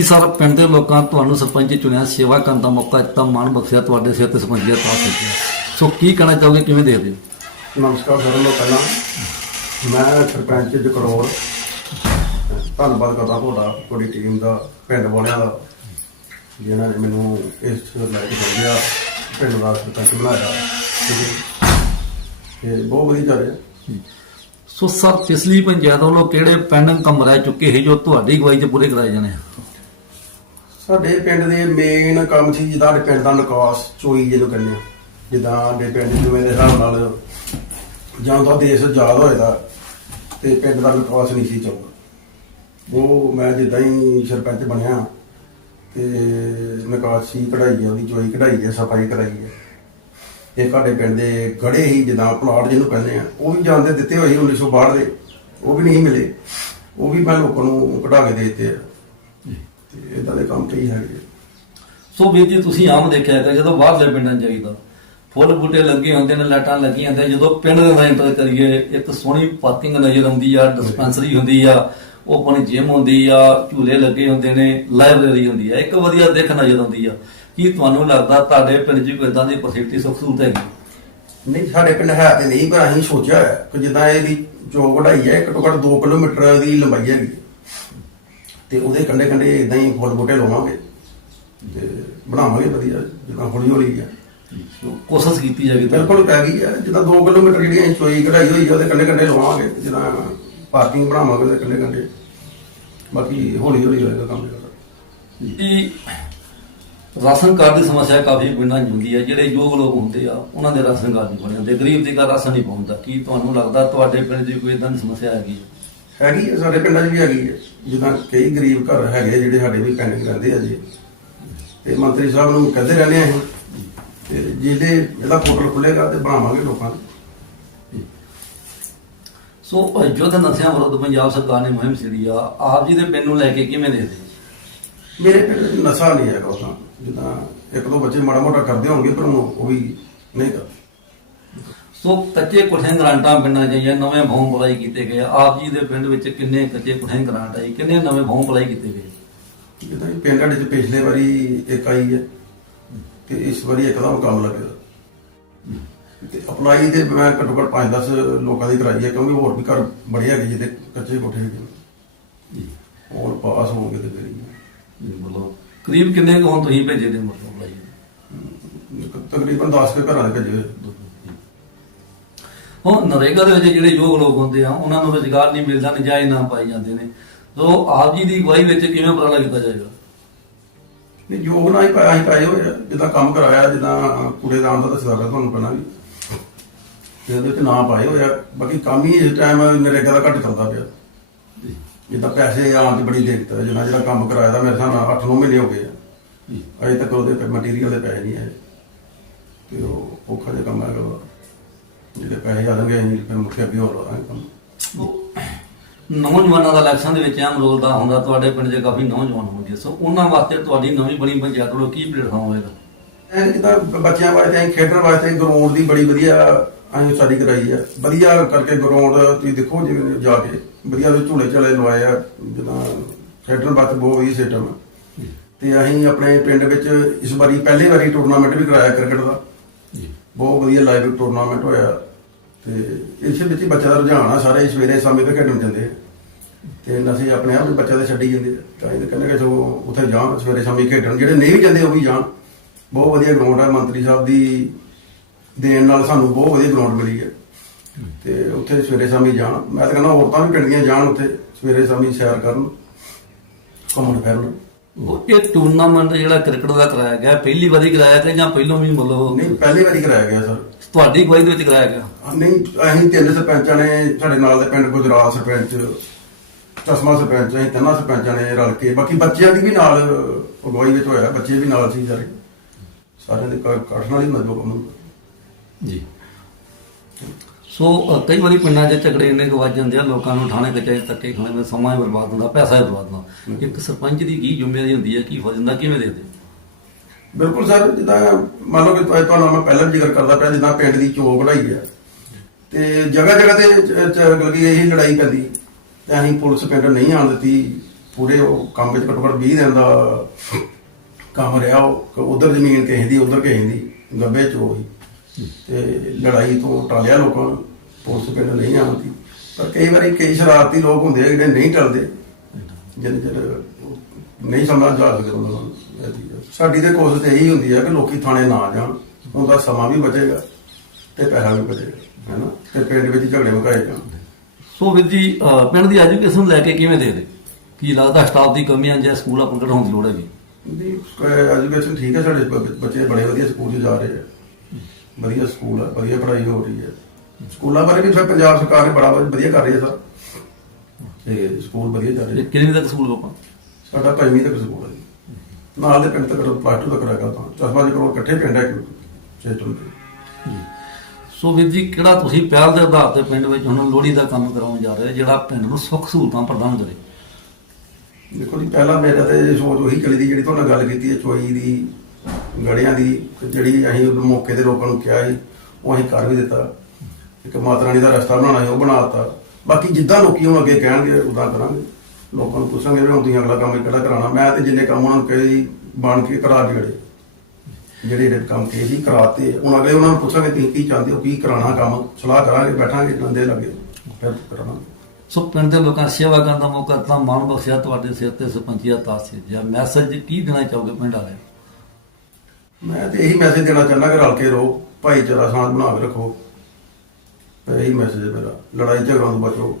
ਜੀ ਸਰ ਪਿੰਡ ਦੇ ਲੋਕਾਂ ਤੁਹਾਨੂੰ ਸਰਪੰਚ ਚੁਣਿਆ ਸੇਵਾ ਕਰਨ ਦਾ ਮੌਕਾ ਦਿੱਤਾ ਮਾਣ ਬਖਸ਼ਿਆ ਤੁਹਾਡੇ ਸਿਰ ਤੇ ਸਰਪੰਚੀਅਤ ਪਾ ਸਕਿਆ ਸੋ ਕੀ ਕਹਿਣਾ ਚਾਹੋਗੇ ਕਿਵੇਂ ਦੇਖਦੇ ਹੋ? ਨਮਸਕਾਰ ਸਾਰਿਆਂ ਨੂੰ ਪਹਿਲਾਂ ਮੈਂ ਸਰਪੰਚ ਜਕਰੋਲ ਧੰਨਵਾਦ ਕਰਦਾ ਤੁਹਾਡਾ ਤੁਹਾਡੀ ਟੀਮ ਦਾ ਪਿੰਡ ਵਾਲਿਆਂ ਦਾ ਜਿਨ੍ਹਾਂ ਨੇ ਮੈਨੂੰ ਇਸ ਲੈ ਕੇ ਚੱਲਿਆ ਪਿੰਡ ਦਾ ਸਰਪੰਚ ਬਣਾਇਆ। ਤੇ ਇਹ ਬਹੁਤ ਵਧੀਆ ਚੱਲ ਰਿਹਾ। ਸੋ ਸਰ ਪਿਛਲੀ ਪੰਚਾਇਤ ਵੱਲੋਂ ਕਿਹੜੇ ਪਿੰਡ ਕੰਮ ਰਹਿ ਚੁੱਕੇ ਸੀ ਜੋ ਤੁਹਾਡੀ ਅਗਵਾਈ 'ਚ ਪੂਰੇ ਕਰਾਏ ਜਾਣੇ ਆ? ਸਾਡੇ ਪਿੰਡ ਦੇ ਮੇਨ ਕੰਮ ਸੀ ਜਿੱਦਾਂ ਸਾਡੇ ਪਿੰਡ ਦਾ ਨਿਕਾਸ ਚੋਈ ਜਿਹਨੂੰ ਕਹਿੰਦੇ ਆ। ਜਿੱਦਾਂ ਸਾਡੇ ਪਿੰਡ ਨੂੰ ਮੇਰੇ ਹਿਸਾਬ ਨਾਲ ਜਾਂ ਤਾਂ ਦੇਸ਼ ਆਜ਼ਾਦ ਹੋਏ ਦਾ ਤੇ ਪਿੰਡ ਦਾ ਨਿਕਾਸ ਨਹੀਂ ਸੀ ਚੱਲਦਾ ਉਹ ਮੈਂ ਜਿੱਦਾਂ ਹੀ ਸਰਪੰਚ ਬਣਿਆ ਤੇ ਨਿਕਾਸੀ ਕਢਾਈ ਆ, ਉਹਦੀ ਚੋਈ ਕਢਾਈ ਹੈ ਸਫ਼ਾਈ ਕਰਾਈ ਹੈ ਇਹ ਸਾਡੇ ਪਿੰਡ ਦੇ ਗੜੇ ਹੀ ਜਿੱਦਾਂ ਪਲਾਟ ਜਿਹਨੂੰ ਕਹਿੰਦੇ ਆ, ਉਹ ਵੀ ਜਾਂਦੇ ਦਿੱਤੇ ਹੋਏ ਸੀ 1962 ਦੇ, ਉਹ ਵੀ ਨਹੀਂ ਮਿਲੇ। ਉਹ ਵੀ ਮੈਂ ਲੋਕਾਂ ਨੂੰ ਕਢਾ ਕੇ ਦੇ ਦਿੱਤੇ ਆ। ਤੇ ਇਦਾਂ ਦੇ ਕੰਮ ਕਈ ਹੈਗੇ। ਸੋ ਵੀਰ ਜੀ ਤੁਸੀਂ ਆਮ ਦੇਖਿਆ ਕਿ ਜਦੋਂ ਬਾਹਰਲੇ ਪਿੰਡਾਂ ਜਾਈਦਾ ਫੁੱਲ ਬੂਟੇ ਲੱਗੇ ਹੁੰਦੇ ਨੇ ਲਾਈਟਾਂ ਲੱਗੀਆਂ ਹੁੰਦੀਆਂ ਜਦੋਂ ਪਿੰਡ ਦੇ ਐਂਟਰ ਕਰੀਏ ਇੱਕ ਸੋਹਣੀ ਪਾਰਕਿੰਗ ਨਜ਼ਰ ਆਉਂਦੀ ਆ ਡਿਸਪੈਂਸਰੀ ਹੁੰਦੀ ਆ ਉਹ ਆਪਣੀ ਜਿਮ ਹੁੰਦੀ ਆ ਝੂਲੇ ਲੱਗੇ ਹੁੰਦੇ ਨੇ ਲਾਇਬ੍ਰੇਰੀ ਹੁੰਦੀ ਆ ਇੱਕ ਵਧੀਆ ਦੇਖ ਨਜ਼ਰ ਆਉਂਦੀ ਆ। ਕੀ ਤੁਹਾਨੂੰ ਲੱਗਦਾ ਤੁਹਾਡੇ ਪਿੰਡ 'ਚ ਕੋਈ ਇਦਾਂ ਦੀ ਫੈਸਿਲਿਟੀ ਸੁੱਖ ਸਹੂਲਤ ਹੈਗੀ? ਨਹੀਂ ਸਾਡੇ ਪਿੰਡ ਹੈ ਤੇ ਨਹੀਂ ਪਰ ਅਸੀਂ ਸੋਚਿਆ ਕਿ ਜਿੱਦਾਂ ਇਹਦੀ ਚੌਕ ਵਢਾਈ ਹੈ ਘੱਟੋ ਘੱਟ 2 ਕਿਲੋਮੀਟਰ ਦੀ ਲੰਬਾਈ ਹੈਗੀ। ਤੇ ਉਹਦੇ ਕੰਢੇ ਕੰਢੇ ਇਦਾਂ ਹੀ ਫੁੱਲ ਬੂਟੇ ਲਾਵਾਂਗੇ ਤੇ ਬਣਾਵਾਂਗੇ ਵਧੀਆ ਜਿੱਦਾਂ ਹੌਲੀ ਹੌਲੀ ਸੋ ਕੋਸ਼ਿਸ਼ ਕੀਤੀ ਜਾਵੇ ਤਾਂ। ਬਿਲਕੁਲ ਪੈ ਗਈ ਹੈ ਜਿੱਦਾਂ 2 ਕਿਲੋਮੀਟਰ ਜਿਹੜੀ ਚੋਈ ਕਢਾਈ ਹੋਈ ਹੈ ਉਹਦੇ ਕੰਢੇ ਕੰਢੇ ਲਵਾਵਾਂਗੇ ਜਿੱਦਾਂ ਪਾਰਕਿੰਗ ਬਣਾਵਾਂਗੇ ਉਹਦੇ ਕੰਢੇ ਕੰਢੇ ਬਾਕੀ ਹੌਲੀ ਹੌਲੀ ਹੋਏਗਾ ਕੰਮ ਇਹ ਰਾਸ਼ਨ ਕਾਰਡ ਦੀ ਸਮੱਸਿਆ ਕਾਫੀ ਪਿੰਡਾਂ 'ਚ ਹੁੰਦੀ ਹੈ ਜਿਹੜੇ ਯੋਗ ਲੋਕ ਹੁੰਦੇ ਆ ਉਹਨਾਂ ਦੇ ਰਾਸ਼ਨ ਕਾਰਡ ਨਹੀਂ ਬਣੇ ਹੁੰਦੇ। ਗਰੀਬ ਦੀ ਘਰ ਰਾਸ਼ਨ ਨਹੀਂ ਪਹੁੰਚਦਾ ਕੀ ਤੁਹਾਨੂੰ ਲੱਗਦਾ ਤੁਹਾਡੇ ਪਿੰਡ 'ਚ ਕੋਈ ਇਦਾਂ ਦੀ ਸਮੱਸਿਆ ਹੈਗੀ ਹੈ ਹੈਗੀ ਹੈ ਸਾਡੇ ਪਿੰਡਾਂ 'ਚ ਵੀ ਹੈਗੀ ਹੈ ਜਿੱਦਾਂ ਕਈ ਗਰੀਬ ਘਰ ਹੈਗੇ ਜਿਹੜੇ ਸਾਡੇ ਵੀ ਪੈਂਡਿੰਗ ਰਹਿੰਦੇ ਆ ਜੀ। ਤੇ ਮੰਤਰੀ ਸਾਹਿਬ ਨੂੰ ਕਹਿੰਦੇ ਰਹਿੰਦੇ ਆ ਤੇ ਜਿਹਦੇ ਇਹਦਾ ਪੋਰਟਲ ਖੁੱਲੇਗਾ ਤੇ ਬਣਾਵਾਂਗੇ ਲੋਕਾਂ ਨੂੰ। ਸੋ ਯੁੱਧ ਨਸ਼ਿਆਂ ਵਿਰੁੱਧ ਪੰਜਾਬ ਸਰਕਾਰ ਨੇ ਮੁਹਿੰਮ ਛੇੜੀ ਆ। ਆਪ ਜੀ ਦੇ ਪਿੰਡ ਨੂੰ ਲੈ ਕੇ ਕਿਵੇਂ ਦੇਖਦੇ ਮੇਰੇ ਪਿੰਡ ਨਸ਼ਾ ਨਹੀਂ ਹੈਗਾ ਉਦਾਂ ਜਿੱਦਾਂ ਇੱਕ ਦੋ ਬੱਚੇ ਮਾੜਾ ਮੋਟਾ ਕਰਦੇ ਹੋਣਗੇ ਪਰ ਉਹ ਉਹ ਵੀ ਨਹੀਂ ਕਰ ਸੋ ਕੱਚੇ ਕੁਠੇ ਗ੍ਰਾਂਟਾਂ ਪਿੰਡਾਂ 'ਚ ਜਾਂ ਨਵੇਂ ਭੌਂ ਬਲਾਈ ਕੀਤੇ ਗਏ ਆ। ਆਪ ਜੀ ਦੇ ਪਿੰਡ ਵਿੱਚ ਕਿੰਨੇ ਕੱਚੇ ਕੁਠੇ ਗ੍ਰਾਂਟ ਆਏ ਕਿੰਨੇ ਨਵੇਂ ਭੌਂ ਬਲਾਈ ਕੀਤੇ ਗਏ ਜਿੱਦਾਂ ਇਹ ਪਿੰਡ ਸਾਡੇ 'ਚ ਪਿਛਲੇ ਵਾਰੀ ਇੱਕ ਆਈ ਹੈ ਤੇ ਇਸ ਵਾਰੀ ਇੱਕਦਮ ਕੰਮ ਲੱਗੇਗਾ ਤੇ ਅਪਲਾਈ ਦੇ ਮੈਂ ਘੱਟੋ ਘੱਟ 5-10 ਲੋਕਾਂ ਦੀ ਕਰਾਈ ਹੈ ਕਿਉਂਕਿ ਹੋਰ ਵੀ ਘਰ ਬੜੇ ਹੈਗੇ ਜਿਹਦੇ ਕੱਚੇ ਕੋਠੇ ਹੈਗੇ ਜੀ ਹੋਰ ਪਾਸ ਹੋਣਗੇ ਤੇ ਫਿਰ ਹੀ। ਜੀ, ਮਤਲਬ ਕਰੀਬ ਕਿੰਨੇ ਕੁ ਹੁਣ ਤੁਸੀਂ ਭੇਜੇ ਦੇ ਮਤਲਬ ਬਲਾਈ ਤਕਰੀਬਨ 10 ਕੇ ਘਰਾਂ ਦੇ ਭੇਜੇ ਹੋਏ। ਹੁਣ ਨਰੇਗਾ ਦੇ ਵਿੱਚ ਜਿਹੜੇ ਯੋਗ ਲੋਕ ਹੁੰਦੇ ਆ ਉਹਨਾਂ ਨੂੰ ਰੁਜ਼ਗਾਰ ਨਹੀਂ ਮਿਲਦਾ ਨਜਾਇਜ਼ ਨਾ ਪਾਈ ਜਾਂਦੇ ਨੇ। ਸੋ ਆਪ ਜੀ ਦੀ ਅਗਵਾਈ ਵਿੱਚ ਕਿਵੇਂ ਉਪਰਾਲਾ ਕੀਤਾ ਜਾਏਗਾ? ਨਹੀਂ ਯੋਗ ਨਾਲ ਹੀ ਪਾਇਆ ਹੀ ਪਾਏ ਹੋਏ ਆ ਜਿੱਦਾਂ ਕੰਮ ਕਰਾਇਆ ਜਿੱਦਾਂ ਕੂੜੇਦਾਨ ਦਾ ਦੱਸਿਆ ਗਿਆ ਤੁਹਾਨੂੰ ਪਹਿਲਾਂ ਵੀ। ਤੇ ਉਹਦੇ ਨਾਂ ਪਾਏ ਹੋਏ ਆ ਬਾਕੀ ਕੰਮ ਹੀ ਇਸ ਟਾਈਮ ਨਰੇਗਾ ਦਾ ਘੱਟ ਚੱਲਦਾ ਪਿਆ। ਜਿੱਦਾਂ ਪੈਸੇ ਆਉਣ ਦੀ ਬੜੀ ਦਿੱਕਤ ਹੈ। ਜਿੰਨਾ ਜਿਹੜਾ ਕੰਮ ਕਰਾਇਆ ਦਾ ਮੇਰੇ ਨਾਲ 8-9 ਮਹੀਨੇ ਹੋ ਗਏ ਆ। ਅਜੇ ਤੱਕ ਉਹਦੇ ਮਟੀਰੀਅਲ ਦੇ ਪੈਸੇ ਨਹੀਂ ਆਏ। ਤੇ ਉਹ ਔਖਾ ਜਿਹਾ ਕੰਮ ਹੈਗਾ ਵਾ। ਜਿਹੜੇ ਪੈਸੇ ਆ ਜਾਣਗੇ ਅਸੀਂ ਫਿਰ ਹੋਰ ਕੰਮ। ਨੌਜਵਾਨਾਂ ਦਾ ਇਲੈਕਸ਼ਨ ਦੇ ਵਿੱਚ ਅਹਿਮ ਰੋਲ ਦਾ ਹੁੰਦਾ ਤੁਹਾਡੇ ਪਿੰਡ 'ਚ ਕਾਫੀ ਨੌਜਵਾਨ ਹੋਣਗੇ ਸੋ ਉਹਨਾਂ ਵਾਸਤੇ ਤੁਹਾਡੀ ਨਵੀਂ ਬਣੀ ਪੰਚਾਇਤ ਵੱਲੋਂ ਕੀ ਪਲੇਟਫਾਰਮ ਹੋਏਗਾ? ਇਹ ਜਿੱਦਾਂ ਬੱਚਿਆਂ ਵਾਸਤੇ ਅਸੀਂ ਖੇਡਣ ਵਾਸਤੇ ਗਰਾਊਂਡ ਦੀ ਬੜੀ ਵਧੀਆ ਅਸੀਂ ਸਾਡੀ ਕਰਾਈ ਹੈ ਵਧੀਆ ਕਰਕੇ ਗਰਾਊਂਡ ਤੁਸੀਂ ਦੇਖੋ ਜਿਵੇਂ ਜਾ ਕੇ ਵਧੀਆ ਦੇ ਝੂਲੇ ਝਾਲੇ ਲਵਾਏ ਆ ਜਿੱਦਾਂ ਖੇਡਣ ਵਾਸਤੇ ਬਹੁਤ ਵਧੀਆ ਸਿਸਟਮ ਤੇ ਅਸੀਂ ਆਪਣੇ ਪਿੰਡ ਵਿੱਚ ਇਸ ਵਾਰੀ ਪਹਿਲੀ ਵਾਰੀ ਟੂਰਨਾਮੈਂਟ ਵੀ ਕਰਾਇਆ ਕ੍ਰਿਕਟ ਦਾ। ਬਹੁਤ ਵਧੀਆ ਲਾਈਵ ਟੂਰਨਾਮੈਂਟ ਹੋਇਆ। ਤੇ ਇਸ ਵਿੱਚ ਹੀ ਬੱਚਿਆਂ ਦਾ ਰੁਝਾਨ ਆ, ਸਾਰੇ ਸਵੇਰੇ ਸ਼ਾਮੇ ਤੇ ਖੇਡਣ ਜਾਂਦੇ ਆ। ਤੇ ਅਸੀਂ ਆਪਣੇ ਆਪ ਵੀ ਬੱਚਿਆਂ ਦੇ ਛੱਡੀ ਜਾਂਦੇ ਆ। ਤਾਂ ਇਹ ਕਹਿੰਦੇ ਕਿ ਸੋ ਉੱਥੇ ਜਾਣ, ਸਵੇਰੇ ਸ਼ਾਮੇ ਖੇਡਣ। ਜਿਹੜੇ ਨਹੀਂ ਵੀ ਜਾਂਦੇ ਉਹ ਵੀ ਜਾਣ। ਬਹੁਤ ਵਧੀਆ ਗਰਾਊਂਡ ਹੈ ਮੰਤਰੀ ਸਾਹਿਬ ਦੀ ਦੇਣ ਨਾਲ ਸਾਨੂੰ ਬਹੁਤ ਵਧੀਆ ਗਰਾਊਂਡ ਮਿਲੀ ਹੈ ਤੇ ਉੱਥੇ ਸਵੇਰੇ ਸ਼ਾਮੀ ਜਾਣ। ਮੈਂ ਤਾਂ ਕਹਿੰਦਾ ਔਰਤਾਂ ਵੀ ਪਿੰਡ ਦੀਆਂ ਜਾਣ ਉੱਥੇ, ਸਵੇਰੇ ਸ਼ਾਮੀ ਸੈਰ ਕਰਨ, ਘੁੰਮਣ ਫਿਰਨ। ਉਹ ਇਹ ਟੂਰਨਾਮੈਂਟ ਜਿਹੜਾ ਕ੍ਰਿਕਟ ਦਾ ਕਰਾਇਆ ਗਿਆ ਪਹਿਲੀ ਵਾਰੀ ਕਰਾਇਆ ਗਿਆ ਜਾਂ ਪਹਿਲੋਂ ਵੀ ਮਤਲਬ ਨਹੀਂ ਪਹਿਲੀ ਵਾਰੀ ਕਰਾਇਆ ਗਿਆ ਸਰ। ਤੁਹਾਡੀ ਅਗਵਾਈ ਦੇ ਵਿੱਚ ਕਰਾਇਆ ਗਿਆ? ਨਹੀਂ ਅਸੀਂ ਤਿੰਨ ਸਰਪੰਚਾਂ ਨੇ ਸਾਡੇ ਨਾਲ ਦੇ ਪਿੰਡ ਗੁਜਰਾਲ ਸਰਪੰਚ ਚਸ਼ਮਾ ਸਰਪੰਚ ਅਸੀਂ ਤਿੰਨਾਂ ਸਰਪੰਚਾਂ ਨੇ ਰਲ ਕੇ ਬਾਕੀ ਬੱਚਿਆਂ ਦੀ ਵੀ ਨਾਲ ਅਗਵਾਈ ਵਿੱਚ ਹੋਇਆ ਬੱਚੇ ਵੀ ਨਾਲ ਸੀ ਸਾਰੇ। ਸਾਰਿਆਂ ਦੇ ਕੱਠ ਨਾਲ ਹੀ ਮਦਦ ਜੀ। ਸੋ ਅ, ਕਈ ਵਾਰੀ ਪਿੰਡਾਂ 'ਚ ਝਗੜੇ ਇੰਨੇ ਕੁ ਵੱਜ ਜਾਂਦੇ ਆ ਲੋਕਾਂ ਨੂੰ ਥਾਣੇ ਕਚਹਿਰੀ ਧੱਕੇ ਖਾਣੇ ਦਾ ਸਮਾਂ ਹੀ ਬਰਬਾਦ ਹੁੰਦਾ ਪੈਸਾ ਹੀ ਬਰਬਾਦ ਹੁੰਦਾ। ਇੱਕ ਸਰਪੰਚ ਦੀ ਕੀ ਜ਼ਿੰਮੇਵਾਰੀ ਹੁੰਦੀ ਹੈ ਕੀ ਹੋ ਜਾਂਦਾ ਕਿਵੇਂ ਦੇਖਦੇ ਬਿਲਕੁਲ ਸਰ ਜਿੱਦਾਂ ਮੰਨ ਲਓ ਕਿ ਤੁਹਾ- ਤੁਹਾਨੂੰ ਮੈਂ ਪਹਿਲਾਂ ਵੀ ਜ਼ਿਕਰ ਕਰਦਾ ਪਿਆ ਜਿੱਦਾਂ ਪਿੰਡ ਦੀ ਚੋਕ ਲੜਾਈ ਹੈ ਤੇ ਜਗ੍ਹਾ ਜਗ੍ਹਾ ਤੇ ਚ- ਚ- ਮਤਲਬ ਕਿ ਇਹੀ ਲੜਾਈ ਪੈਂਦੀ ਤੇ ਅਸੀਂ ਪੁਲਿਸ ਪਿੰਡ ਨਹੀਂ ਆਣ ਦਿੱਤੀ ਪੂਰੇ ਉਹ ਕੰਮ ਵਿੱਚ ਘੱਟੋ ਘੱਟ 20 ਦਿਨ ਦਾ ਕੰਮ ਰਿਹਾ ਉਹ ਉਧਰ ਜ਼ਮੀਨ ਕਿਸੇ ਦੀ ਉਧਰ ਕਿਸੇ ਦੀ ਗੱਬੇ ਚ ਹੋਈ ਤੇ ਲੜਾਈ ਤੋਂ ਟਾਲਿਆ ਲੋਕਾਂ ਨੂੰ ਪੁਲਿਸ ਪਿੰਡ ਨਹੀਂ ਆਉਂਦੀ। ਪਰ ਕਈ ਵਾਰੀ ਕਈ ਸ਼ਰਾਰਤੀ ਲੋਕ ਹੁੰਦੇ ਆ ਜਿਹੜੇ ਨਹੀਂ ਟਲਦੇ ਜਿਹਨੇ ਜਿਹੜੇ ਨਹੀਂ ਸਮਝਾ ਜਾ ਸਕਦੇ ਉਹਨਾਂ ਨੂੰ। ਹੈ। ਸਾਡੀ ਤੇ ਕੋਸ਼ਿਸ਼ ਇਹੀ ਹੁੰਦੀ ਹੈ ਕਿ ਲੋਕੀ ਥਾਣੇ ਨਾ ਜਾਣ ਉਹਦਾ ਸਮਾਂ ਵੀ ਬਚੇਗਾ ਤੇ ਪੈਸਾ ਵੀ ਬਚੇਗਾ ਹੈਨਾ? ਤੇ ਪਿੰਡ ਵਿੱਚ ਝਗੜੇ ਮੁਕਾਏ ਜਾਣ। ਸੋ ਵੀਰ ਜੀ ਪਿੰਡ ਦੀ ਐਜੂਕੇਸ਼ਨ ਲੈ ਕੇ ਕਿਵੇਂ ਦੇ ਦੇ ਕੀ ਲੱਗਦਾ ਸਟਾਫ ਦੀ ਕਮੀਆਂ ਜਾਂ ਸਕੂਲ ਆਪਣ ਕਢਾਉਣ ਦੀ ਲੋੜ ਹੈਗੀ? ਦੀ ਐਜੂਕੇਸ਼ਨ ਠੀਕ ਹੈ ਸਾਡੇ ਬੱਚੇ ਬੜੇ ਵਧੀਆ ਸਕੂਲ 'ਚ ਜਾ ਰਹੇ ਆ। ਵਧੀਆ ਸਕੂਲ ਹੈ ਵਧੀਆ ਪੜ੍ਹਾਈ ਹੋ ਰਹੀ ਹੈ। ਸਕੂਲਾਂ ਬਾਰੇ ਵੀ ਫਿਰ ਪੰਜਾਬ ਸਰਕਾਰ ਨੇ ਬੜਾ ਵਧੀਆ ਕਰ ਰਹੀ ਹੈ ਸਰ। ਤੇ ਸਕੂਲ ਵਧੀਆ ਚੱਲ ਰਹੇ ਕਿੰਨੇ ਤੱਕ ਸਕੂਲ ਆਪਾਂ ਸਾਡਾ ਪੰਜਵੀਂ ਤੱਕ ਸਕੂਲ ਹੈ ਜੀ। ਨਾਲ ਦੇ ਪਿੰਡ ਤੱਕ ਪਲੱਸ ਟੂ ਤੱਕ ਰਹੇਗਾ ਤਾਂ। ਦਸ ਪੰਜ ਕਰੋੜ ਇਕੱਠੇ ਪਿੰਡ ਹੈ ਸਿਸਟਮ ਤੇ। ਸੋ ਵੀਰ ਜੀ ਕਿਹੜਾ ਤੁਸੀਂ ਪਹਿਲ ਦੇ ਆਧਾਰ ਤੇ ਪਿੰਡ ਵਿੱਚ ਹੁਣ ਲੋਹੜੀ ਦਾ ਕੰਮ ਕਰਾਉਣ ਜਾ ਰਹੇ ਜਿਹੜਾ ਪਿੰਡ ਨੂੰ ਸੁੱਖ ਸਹੂਲਤਾਂ ਪ੍ਰਦਾਨ ਕਰੇ? ਦੇਖੋ ਜੀ ਪਹਿਲਾਂ ਮੇਰਾ ਤੇ ਸੋਚ ਉਹੀ ਚੱਲੀ ਦੀ ਜਿਹੜੀ ਤੁਹਾਡੇ ਨਾਲ ਗੱਲ ਕੀਤੀ ਹੈ ਚੋਈ ਦੀ ਗੜਿਆਂ ਦੀ ਜਿਹੜੀ ਅਸੀਂ ਉਹ ਮੌਕੇ ਤੇ ਲੋਕਾਂ ਨੂੰ ਕਿਹਾ ਸੀ ਉਹ ਅਸੀਂ ਕਰ ਵੀ ਦਿੱਤਾ। ਇੱਕ ਮਾਤਾ ਰਾਣੀ ਦਾ ਰਸਤਾ ਬਣਾਉਣਾ ਹੈ ਉਹ ਬਣਾ ਦਿੱਤਾ। ਬਾਕੀ ਜਿੱਦਾਂ ਲੋਕੀ ਹੁਣ ਅੱਗੇ ਕਹਿਣਗੇ ਉਦਾਂ ਕਰਾਂਗੇ। ਲੋਕਾਂ ਨੂੰ ਪੁੱਛਾਂਗੇ ਵੀ ਹੁਣ ਤੁਸੀਂ ਅਗਲਾ ਕੰਮ ਕਿਹੜਾ ਕਰਾਉਣਾ। ਮੈਂ ਤੇ ਜਿੰਨੇ ਕੰਮ ਉਹਨਾਂ ਨੂੰ ਕਹੇ ਸੀ, ਬਣ ਕੇ ਕਰਾ ਜਿਹੜੇ। ਜਿਹੜੇ ਜਿਹੜੇ ਕੰਮ ਕਹੇ ਸੀ ਕਰਾਤੇ। ਹੁਣ ਅਗਲੇ ਉਹਨਾਂ ਨੂੰ ਪੁੱਛਾਂਗੇ ਤੁਸੀਂ ਕੀ ਚਾਹੁੰਦੇ ਹੋ ਕੀ ਕਰਾਉਣਾ ਕੰਮ? ਸਲਾਹ ਕਰਾਂਗੇ ਬੈਠਾਂਗੇ ਡੰਦੇ ਲੱਗੇ। ਫਿਰ ਕਰਾਂਗੇ। ਸੋ ਪਿੰਡ ਦੇ ਲੋਕਾਂ ਦੀ ਸੇਵਾ ਕਰਨ ਦਾ ਮੌਕਾ ਤਾਂ ਮਾਣ ਬਖਸ਼ਿਆ ਤੁਹਾਡੇ ਸਿਰ ਤੇ ਸਰਪੰਚੀਆ ਤਾਸੀਰ ਜਾਂ ਮੈਸੇਜ ਕੀ ਦੇਣਾ ਚਾਹੋਗੇ ਪਿੰਡ ਵਾਲਿਆਂ ਮੈਂ ਤੇ ਇਹੀ ਮੈਸੇਜ ਦੇਣਾ ਚਾਹੁੰਦਾ ਕਿ ਰਲ ਕੇ ਰਹੋ, ਭਾਈਚਾਰਾ ਸਾਂਝ ਬਣਾ ਕੇ ਰੱਖੋ। ਤੇ ਇਹੀ ਮੈਸੇਜ ਹੈ ਮੇਰਾ। ਲੜਾਈ ਝਗੜਾਂ ਤੋਂ ਬਚੋ।